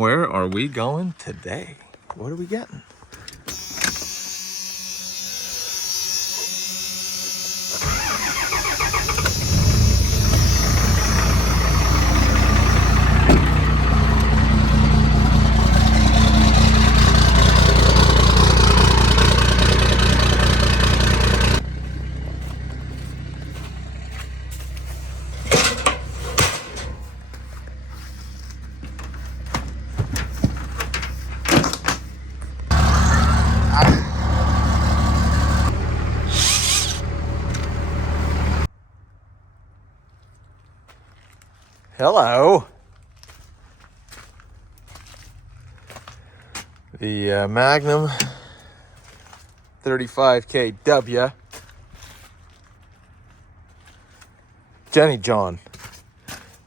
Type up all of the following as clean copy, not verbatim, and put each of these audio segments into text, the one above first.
Where are we going today? What are we getting? Hello. The Magnum 35kW Jenny John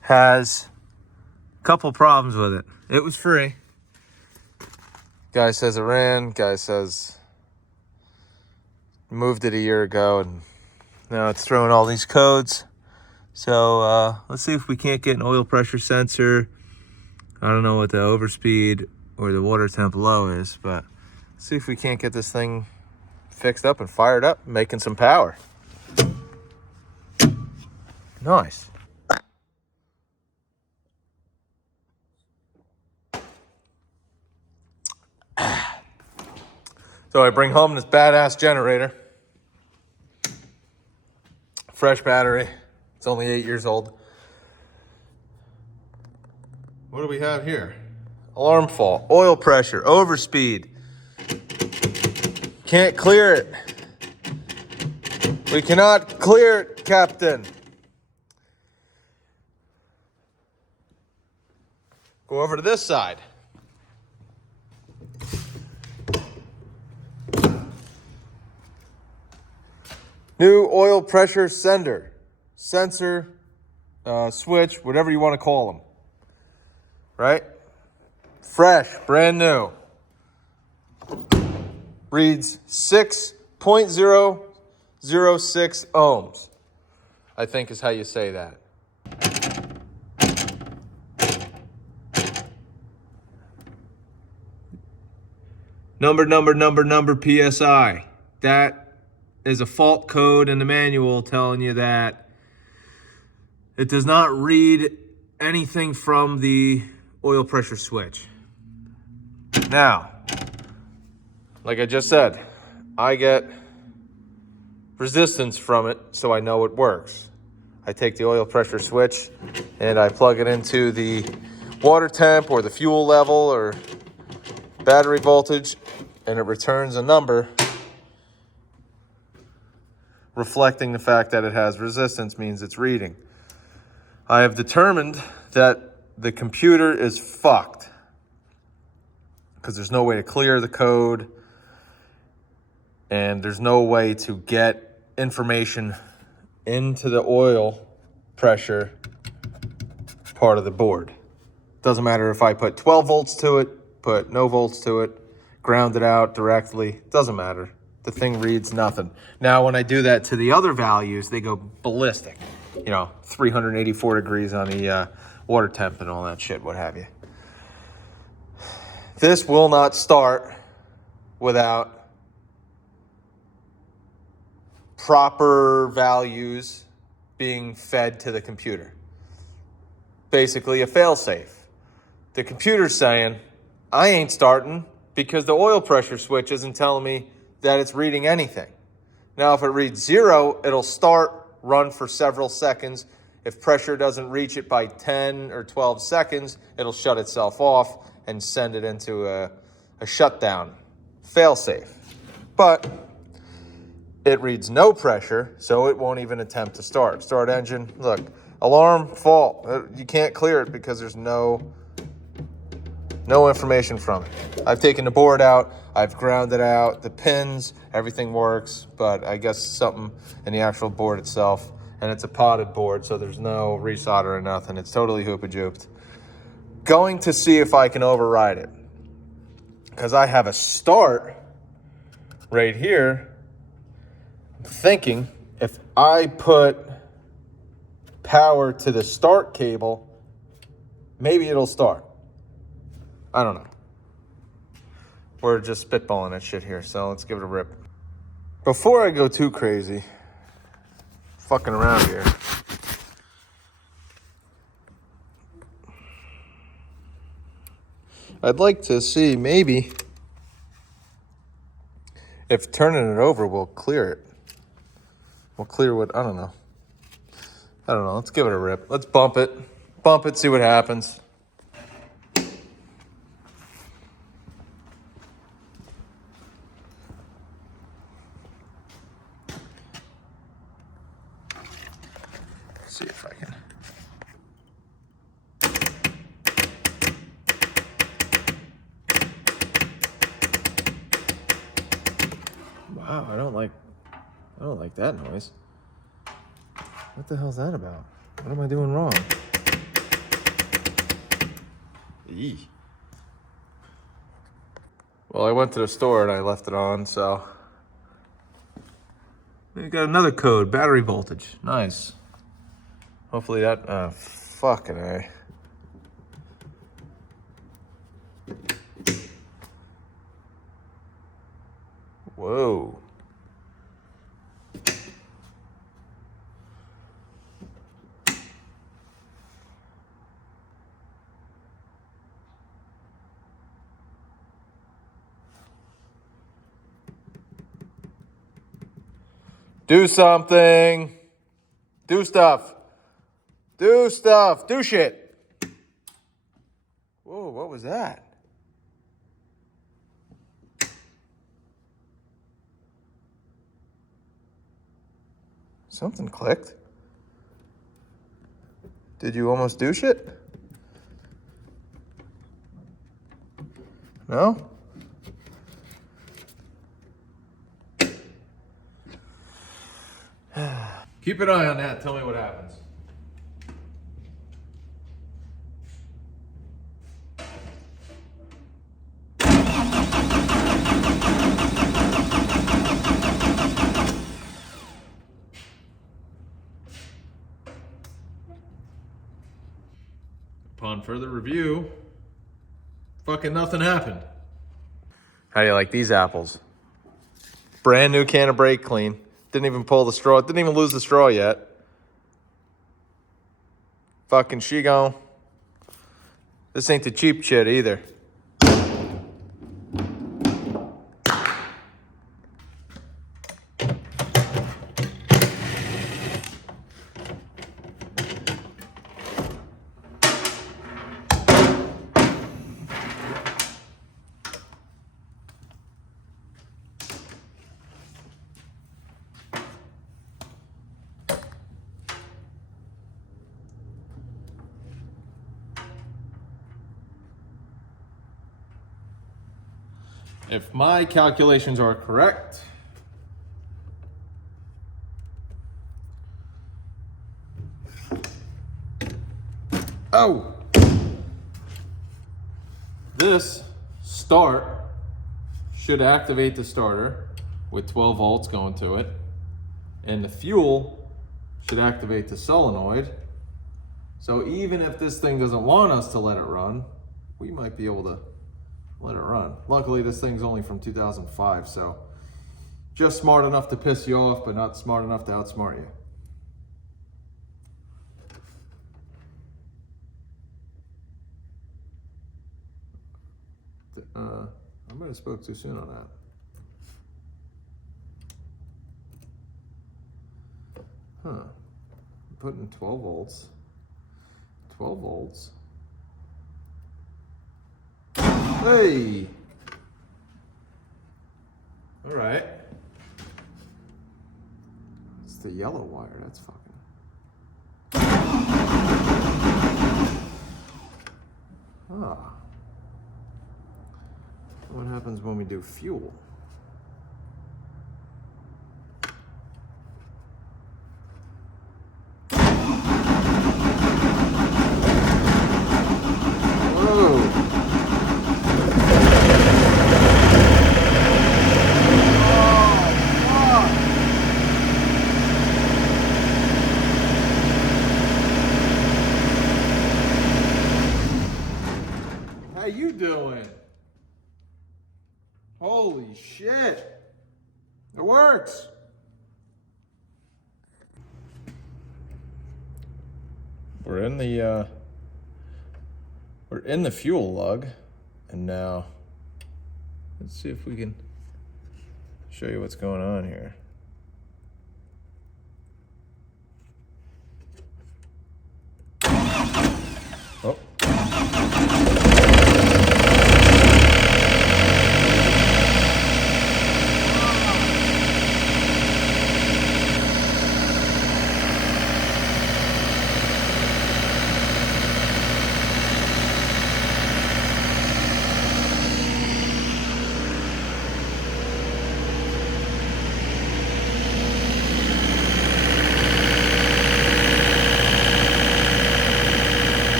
has a couple problems with it. It was free. Guy says it ran. Guy says moved it a year ago and now it's throwing all these codes. So let's see if we can't get an oil pressure sensor. I don't know what the overspeed or the water temp low is, but let's see if we can't get this thing fixed up and fired up, making some power. Nice. So I bring home this badass generator. Fresh battery. It's only 8 years old. What do we have here? Alarm fault, oil pressure, overspeed. Can't clear it. We cannot clear it, Captain. Go over to this side. New oil pressure sensor, switch, whatever you want to call them. Right? Fresh, brand new. Reads 6.006 ohms, I think is how you say that. Number PSI. That is a fault code in the manual telling you that it does not read anything from the oil pressure switch. Now, like I just said, I get resistance from it, so I know it works. I take the oil pressure switch and I plug it into the water temp or the fuel level or battery voltage, and it returns a number reflecting the fact that it has resistance, means it's reading. I have determined that the computer is fucked because there's no way to clear the code and there's no way to get information into the oil pressure part of the board. Doesn't matter if I put 12 volts to it, put no volts to it, ground it out directly, doesn't matter. The thing reads nothing. Now, when I do that to the other values, they go ballistic. 384 degrees on the water temp and all that shit, what have you. This will not start without proper values being fed to the computer. Basically a failsafe. The computer's saying, I ain't starting because the oil pressure switch isn't telling me that it's reading anything. Now, if it reads 0, it'll start, run for several seconds. If pressure doesn't reach it by 10 or 12 seconds, it'll shut itself off and send it into a shutdown, fail-safe. But it reads no pressure, so it won't even attempt to start. Start engine, look, alarm, fault. You can't clear it because there's no information from it. I've taken the board out, I've ground it out, the pins, everything works, but I guess something in the actual board itself, and it's a potted board, so there's no resolder or nothing. It's totally hoopa-jooped. Going to see if I can override it, because I have a start right here, thinking if I put power to the start cable, maybe it'll start. I don't know. We're just spitballing that shit here, so let's give it a rip. Before I go too crazy, fucking around here, I'd like to see maybe if turning it over will clear it. We'll clear what, I don't know. Let's give it a rip. Let's bump it. Bump it, see what happens. See if I can. Wow, I don't like that noise. What the hell's that about? What am I doing wrong? Eee. Well, I went to the store and I left it on, so. We got another code, battery voltage. Nice. Hopefully that, fucking A. Whoa. Do something. Do stuff. Do stuff. Do shit. Whoa, what was that? Something clicked. Did you almost do shit? No? Keep an eye on that. Tell me what happens. Upon further review, fucking nothing happened. How do you like these apples? Brand new can of brake clean. Didn't even pull the straw. Didn't even lose the straw yet. Fucking she gone. This ain't the cheap shit either. If my calculations are correct, this start should activate the starter with 12 volts going to it, and the fuel should activate the solenoid. So even if this thing doesn't want us to let it run, we might be able to let it run. Luckily, this thing's only from 2005, so just smart enough to piss you off, but not smart enough to outsmart you. I might have spoke too soon on that. Huh. I'm putting 12 volts. 12 volts. Hey! All right. It's the yellow wire, that's fucking. Ah. What happens when we do fuel? How you doing? doing? Holy shit. It works. We're in the fuel lug, and now let's see if we can show you what's going on here. Oh.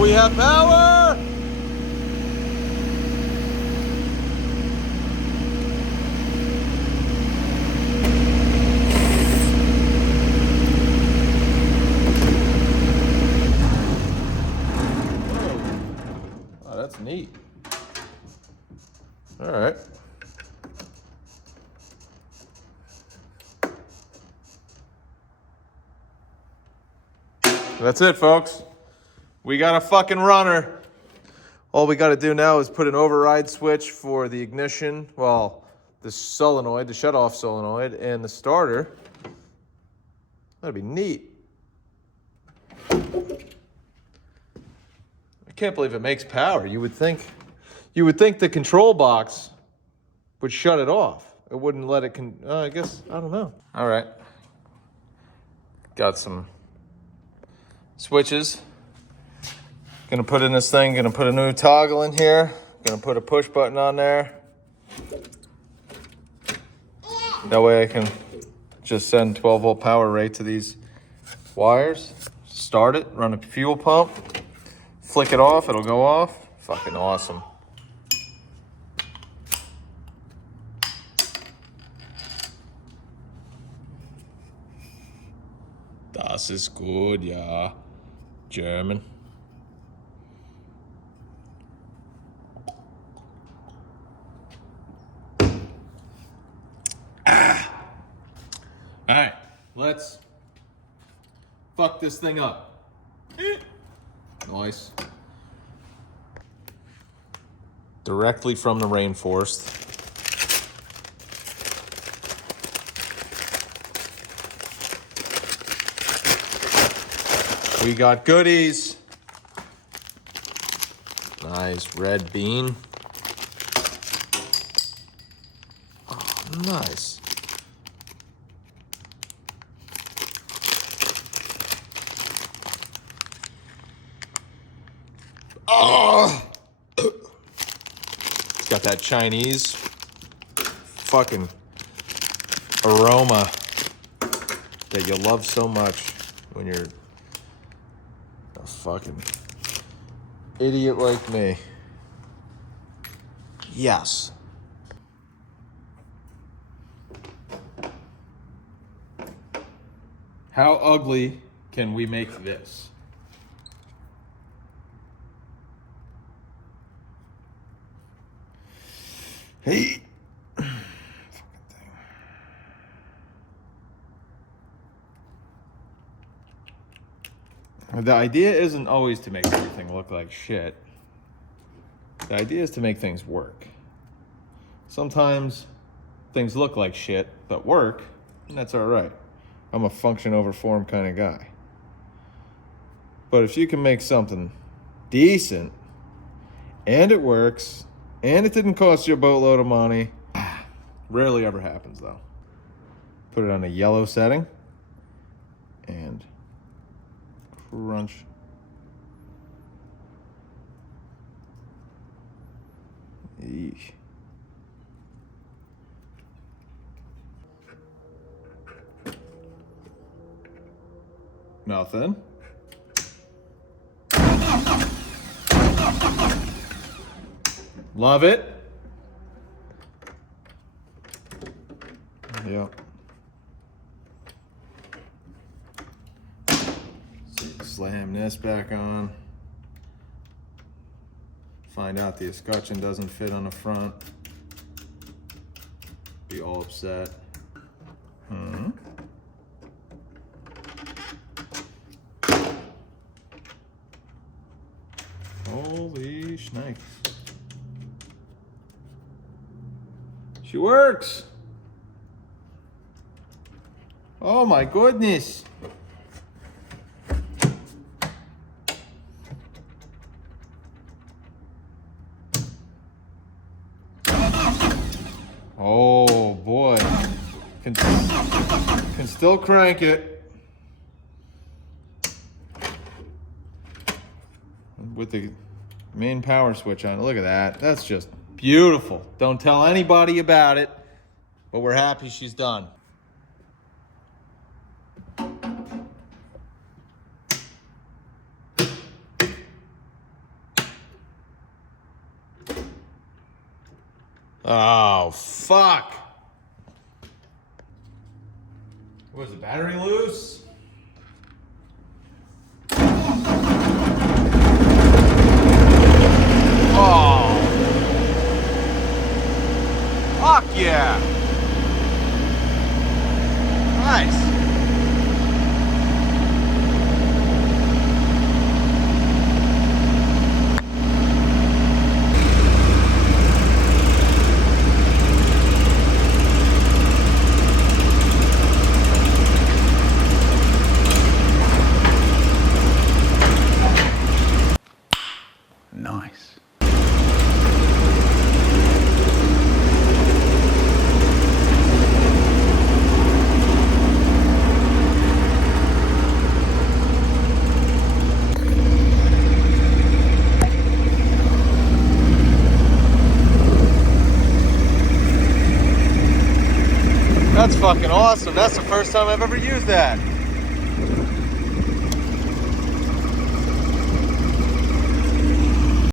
We have power! Oh, that's neat. All right. That's it, folks. We got a fucking runner. All we got to do now is put an override switch for the ignition, well, the solenoid, the shut-off solenoid, and the starter. That'd be neat. I can't believe it makes power. You would think the control box would shut it off. It wouldn't let it, I guess, I don't know. All right. Got some switches. Gonna put in this thing, gonna put a new toggle in here, gonna put a push button on there. That way I can just send 12 volt power right to these wires. Start it, run a fuel pump, flick it off, it'll go off. Fucking awesome. Das ist gut, ja. German. All right, let's fuck this thing up. Nice. Directly from the rainforest. We got goodies. Nice red bean. Oh, nice. Oh! It's got that Chinese fucking aroma that you love so much when you're a fucking idiot like me. Yes. How ugly can we make this? Hey. Fucking thing. The idea isn't always to make everything look like shit. The idea is to make things work. Sometimes things look like shit, but work, and that's all right. I'm a function over form kind of guy. But if you can make something decent, and it works, and it didn't cost you a boatload of money, rarely ever happens though. Put it on a yellow setting, and crunch. Eesh. Nothing. Love it. Yep. Slam this back on. Find out the escutcheon doesn't fit on the front. Be all upset. Holy shnikes. She works. Oh my goodness. Oh boy. Can still crank it. With the main power switch on. Look at that. That's just beautiful. Don't tell anybody about it, but we're happy she's done. Oh, fuck. Was the battery loose? Oh. Fuck yeah. Nice. Nice. That's fucking awesome. That's the first time I've ever used that.